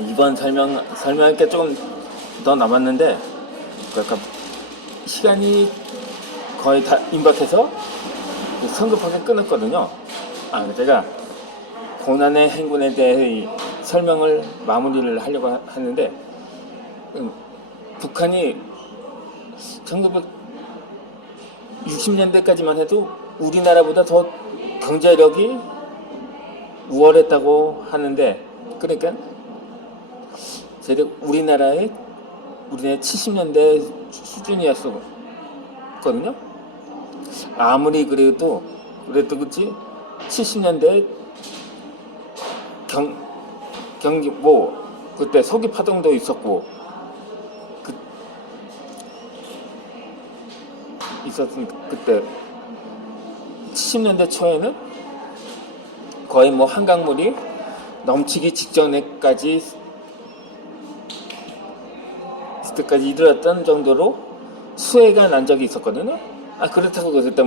이번 설명할 게 조금 더 남았는데, 그러니까 시간이 거의 다 임박해서 성급하게 끊었거든요. 제가 고난의 행군에 대해 설명을 마무리를 하려고 하는데, 북한이 1960년대까지만 해도 우리나라보다 더 경제력이 우월했다고 하는데, 그러니까 우리나라의 70년대 수준이었거든요. 아무리 그래도 그렇지 70년대 경기 그때 서기 파동도 있었고 그때 70년대 초에는 거의 한강물이 넘치기 직전에까지 이르렀던 정도로 수해가 난 적이 있었거든요. 그렇다고 그때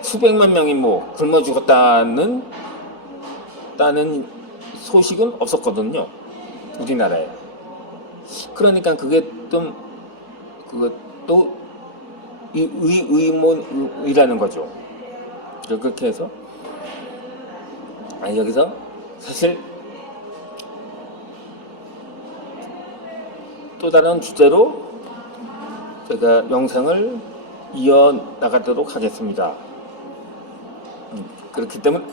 수백만 명이 굶어 죽었다는 소식은 없었거든요, 우리나라에. 그러니까 그것도 의문이라는 거죠. 그렇게 해서 여기서 사실 또 다른 주제로 제가 영상을 이어나가도록 하겠습니다. 그렇기 때문에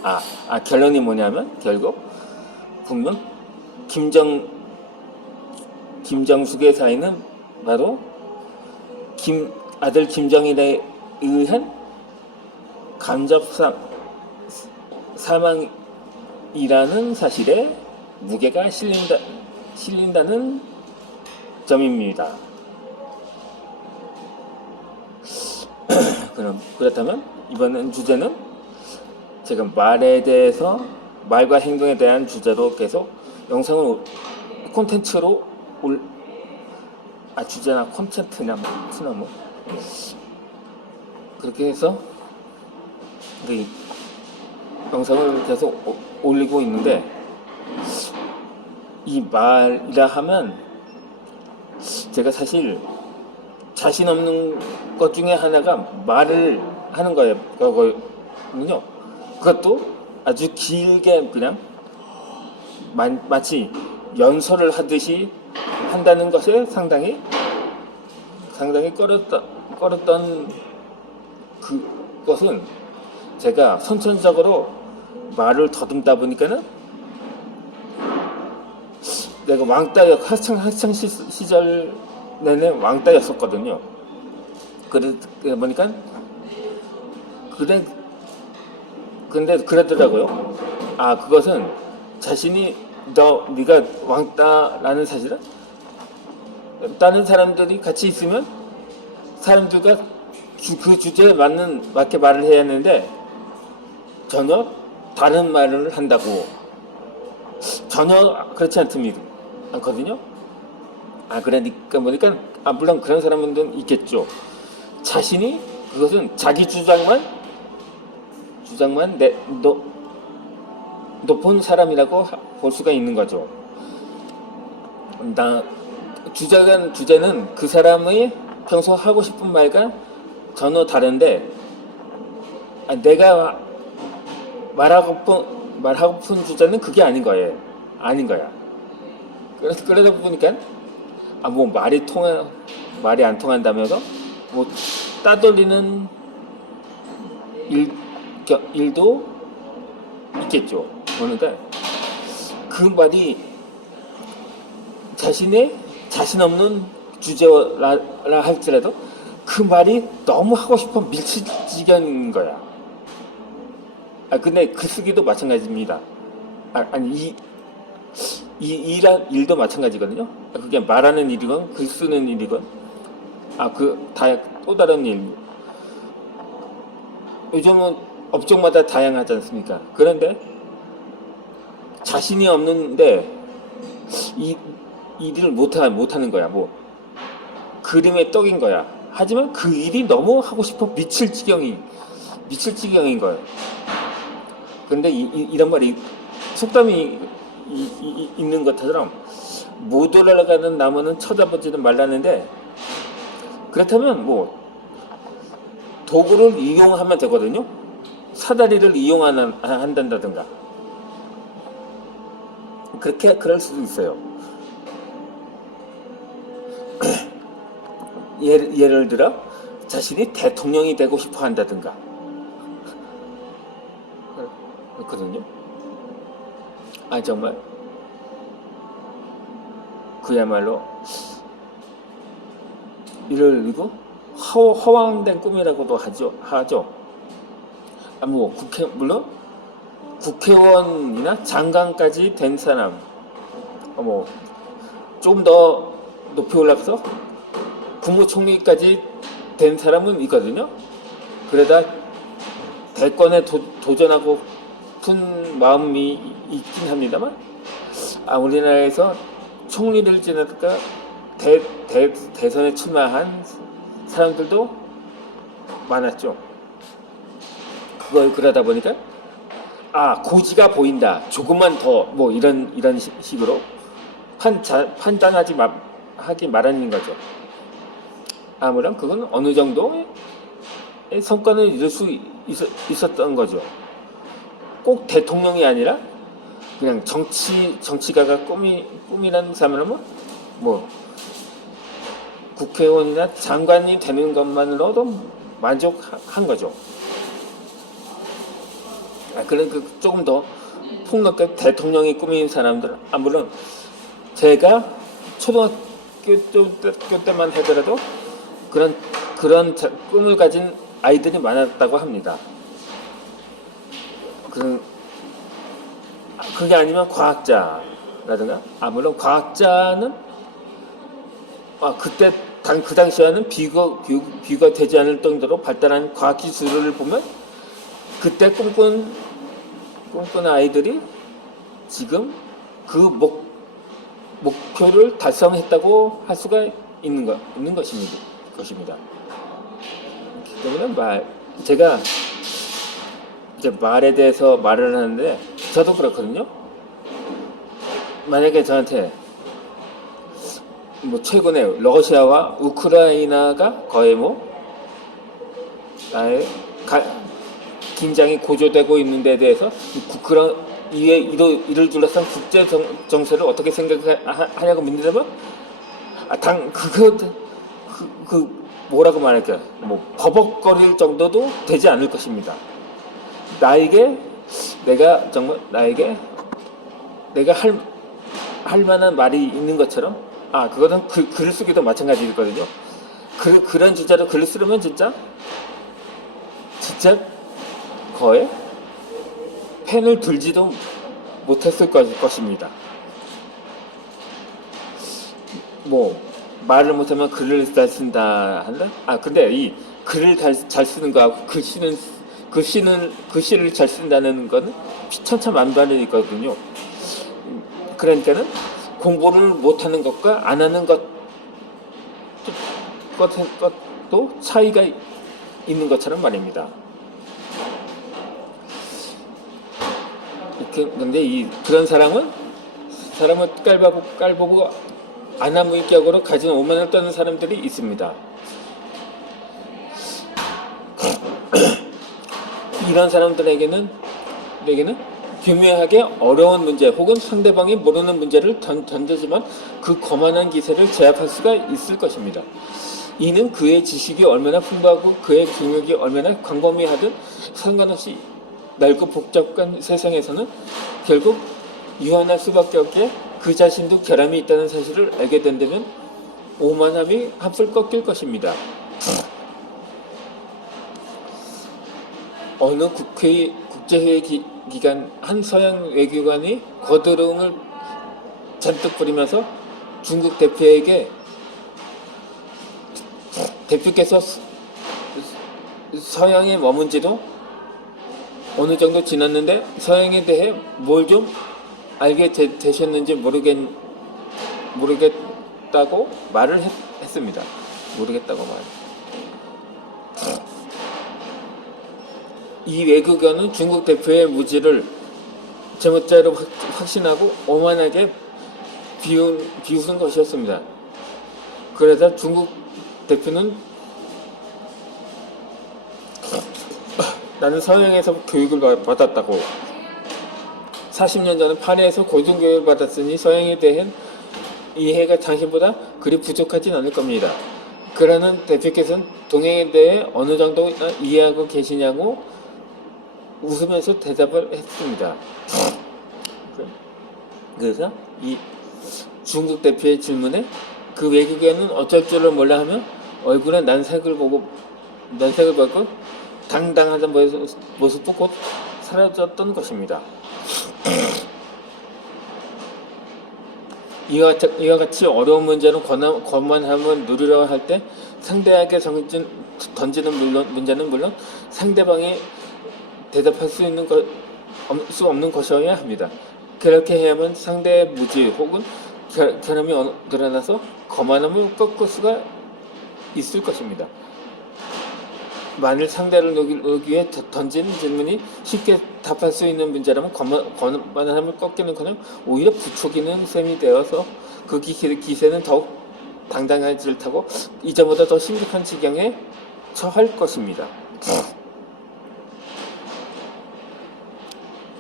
결론이 뭐냐면 결국 분명 김정숙의 사인은 바로 아들 김정일에 의한 간접 사망이라는 사실에 무게가 실린다는 점입니다. 그렇다면 이번 주제는 제가 말과 행동에 대한 주제로 계속 영상을 콘텐츠로 주제나 콘텐츠나 그렇게 해서 영상을 계속 올리고 있는데, 이 말이라 하면 제가 사실 자신 없는 것 중에 하나가 말을 하는 거거든요. 그것도 아주 길게 그냥 마치 연설을 하듯이 한다는 것에 상당히 꺼렸던 그것은 제가 선천적으로 말을 더듬다 보니까는 내가 학창 시절 내내 왕따였었거든요. 그러다 보니까 근데 그러더라고요. 그것은 자신이 네가 왕따라는 사실은 다른 사람들이 같이 있으면 사람들과 그 주제에 맞게 말을 해야 하는데 전혀 다른 말을 한다고. 전혀 그렇지 않거든요. 그러니까 보니까 물론 그런 사람들은 있겠죠. 자신이 그것은 자기 주장만 높은 사람이라고 볼 수가 있는 거죠. 주제는 그 사람의 평소 하고 싶은 말과 전혀 다른데, 내가 말하고픈 주제는 그게 아닌 거야. 그러다 보니까 말이 안 통한다면서 따돌리는 일도 있겠죠. 그러니까 그 말이 자신 없는 주제라 할지라도 그 말이 너무 하고 싶어 미칠 지경인 거야. 근데 글쓰기도 마찬가지입니다. 이 일도 마찬가지거든요. 그게 말하는 일이건 글 쓰는 일이건 또 다른 일. 요즘은 업종마다 다양하지 않습니까? 그런데 자신이 없는데 이 일을 못하는 거야. 그림의 떡인 거야. 하지만 그 일이 너무 하고 싶어 미칠 지경인 거예요. 근데 이런 말이 속담이 있는 것처럼 못 올라가는 나무는 쳐다보지도 말라는데, 그렇다면 뭐 도구를 이용하면 되거든요. 사다리를 한다든가 그렇게 그럴 수도 있어요. 예를 들어 자신이 대통령이 되고 싶어 한다든가 그렇거든요. 정말 그야말로 이거 허황된 꿈이라고도 하죠. 뭐 물론 국회의원이나 장관까지 된 사람, 뭐 좀 더 높이 올라가서 국무총리까지 된 사람은 있거든요. 그러다 대권에 도전하고 싶은 마음이 있긴 합니다만, 우리나라에서 총리를 지내다가 대선에 출마한 사람들도 많았죠. 그러다 보니까 고지가 보인다, 조금만 더 뭐 이런 식으로 판단하지 하기 마련인 거죠. 물론 그건 어느 정도의 성과는 이룰 수 있었던 거죠. 꼭 대통령이 아니라 그냥 정치가가 꿈이라는 사람은 뭐 국회의원이나 장관이 되는 것만으로도 만족한 거죠. 그런 조금 더 폭넓게 대통령이 꿈인 사람들, 물론 제가 초등학교 때만 하더라도 그런 꿈을 가진 아이들이 많았다고 합니다. 그게 아니면 과학자라든가, 물론 과학자는 그때 그 당시에는 비교가 되지 않을 정도로 발달한 과학 기술을 보면 그때 꿈꾼 아이들이 지금 그 목표를 달성했다고 할 수가 있는 것입니다. 그렇기 때문에 제가 이제 말에 대해서 말을 하는데, 저도 그렇거든요. 만약에 저한테 뭐 최근에 러시아와 우크라이나가 거의 나의 긴장이 고조되고 있는 데 대해서 이를 둘러싼 국제 정세를 어떻게 생각하냐고 묻는다면, 뭐라고 말할까요? 버벅거릴 정도도 되지 않을 것입니다. 내가 할 만한 말이 있는 것처럼, 그거는 글을 쓰기도 마찬가지거든요. 그런 주제로 글을 쓰려면 진짜 거의 펜을 들지도 못했을 것입니다. 말을 못하면 글을 잘 쓴다 한다? 근데 이 글을 잘 쓰는 거하고 글씨를 잘 쓴다는 거는 천차만별이 있거든요. 그러니까는 공부를 못하는 것과 안 하는 것도 차이가 있는 것처럼 말입니다. 근데 그런 사람을 깔보고 아나무인격으로 가진 오만을 떠는 사람들이 있습니다. 이런 사람들에게는 교묘하게 어려운 문제 혹은 상대방이 모르는 문제를 던지지만 그 거만한 기세를 제압할 수가 있을 것입니다. 이는 그의 지식이 얼마나 풍부하고 그의 경력이 얼마나 광범위하든 상관없이 넓고 복잡한 세상에서는 결국 유한할 수밖에 없게 그 자신도 결함이 있다는 사실을 알게 된다면 오만함이 한풀 꺾일 것입니다. 어느 국제회의 기간 한 서양 외교관이 거드름을 잔뜩 부리면서 중국 대표께서 서양에 머문 지도 어느 정도 지났는데 서양에 대해 뭘 좀 알게 되셨는지 모르겠다고 말을 했습니다. 모르겠다고 이 외교관은 중국 대표의 무지를 제멋대로 확신하고 오만하게 비웃은 것이었습니다. 그러다 중국 대표는 나는 서양에서 교육을 받았다고, 40년 전에 파리에서 고등교육을 받았으니 서양에 대한 이해가 당신보다 그리 부족하진 않을 겁니다. 그러는 대표께서는 동양에 대해 어느 정도 이해하고 계시냐고 웃으면서 대답을 했습니다. 그래서 이 중국 대표의 질문에 그 외국인은 어쩔 줄을 몰라 하며 얼굴에 난색을 보고 당당하던 모습도 곧 사라졌던 것입니다. 이와 같이 어려운 문제는 권한함을 누리려 할 때 상대에게 던지는 문제는 물론 상대방이 대답할 수 없는 것이어야 합니다. 그렇게 해야만 상대의 무지 혹은 결함이 드러나서 거만함을 꺾을 수가 있을 것입니다. 만일 상대를 녹이기 위해 던진 질문이 쉽게 답할 수 있는 문제라면 거만함을 꺾기는커녕 오히려 부추기는 셈이 되어서 그 기세는 더욱 당당해질 테고 이전보다 더 심각한 지경에 처할 것입니다.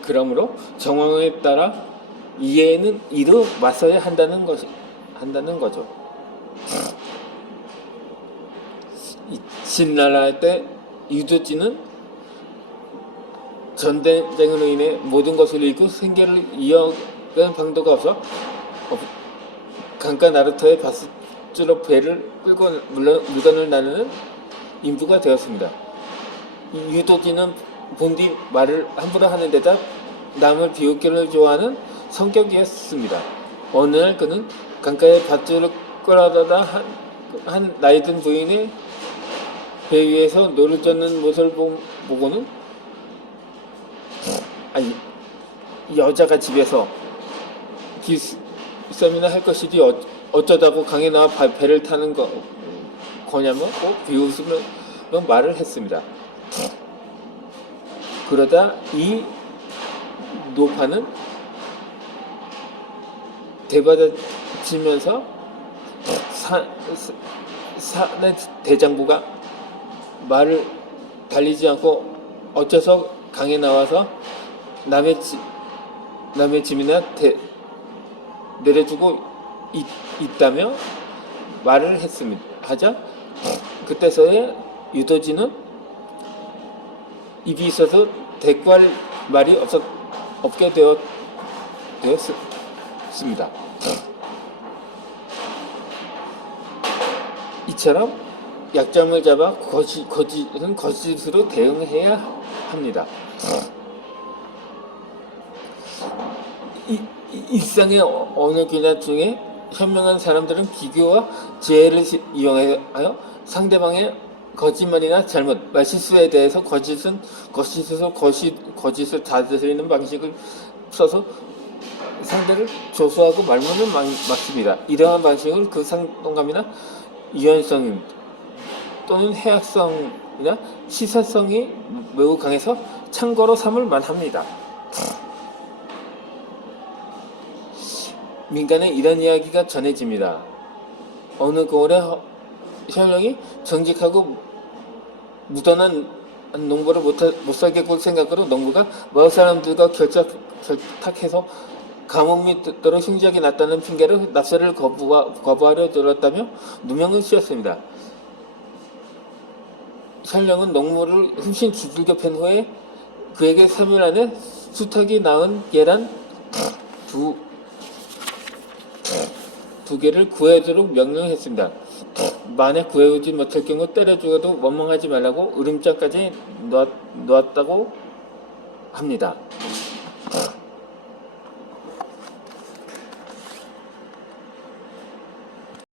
그러므로 정황에 따라 이해는 이로 맞서야 한다는 거죠. 진나라 때 유도진은 전쟁으로 인해 모든 것을 잃고 생계를 이어갈 방도가 없어 강가 나루터의 밧줄로 배를 끌고 물건을 나누는 인부가 되었습니다. 유도진은 본디 말을 함부로 하는 데다 남을 비웃기를 좋아하는 성격이었습니다. 어느 날 그는 강가에 밧줄을 끌어다가 한 나이든 부인의 배 위에서 노를 젓는 모습을 보고는 여자가 집에서 기싸움이나 할 것이지 어쩌다고 강에 나와 배를 타는 거냐며 꼭 비웃으며 말을 했습니다. 그러다 이 노파는 대받아치면서 산의 대장부가 말을 달리지 않고 어째서 강에 나와서 남의 짐이나 내려주고 있다며 말을 하자 그때서야 유도진은 입이 있어서 대꾸할 말이 없게 되었습니다. 이처럼 약점을 잡아 거짓은 거짓으로 대응해야 합니다. 일상의 어느 분야 중에 현명한 사람들은 비교와 지혜를 이용하여 상대방의 거짓말이나 잘못, 말실수에 대해서 거짓을 다스리는 방식을 써서 상대를 조소하고 말문을 막습니다. 이러한 방식을 그 상동감이나 유연성 또는 해학성이나 시사성이 매우 강해서 참고로 삼을 만합니다. 민간에 이런 이야기가 전해집니다. 어느 고을에 혈령이 정직하고 무던한 농부를 못 살게 굴 생각으로 농부가 마을 사람들과 결탁해서 감옥 밑으로 흉작이 났다는 핑계로 납세를 거부하려 들었다며 누명을 씌웠습니다. 혈령은 농부를 흠씬 두들겨 팬 후에 그에게 3일 안에 수탉이 낳은 계란 두 개를 구해주도록 명령했습니다. 만약 구해오지 못할 경우 때려 죽어도 원망하지 말라고 으름장까지 놓았다고 합니다.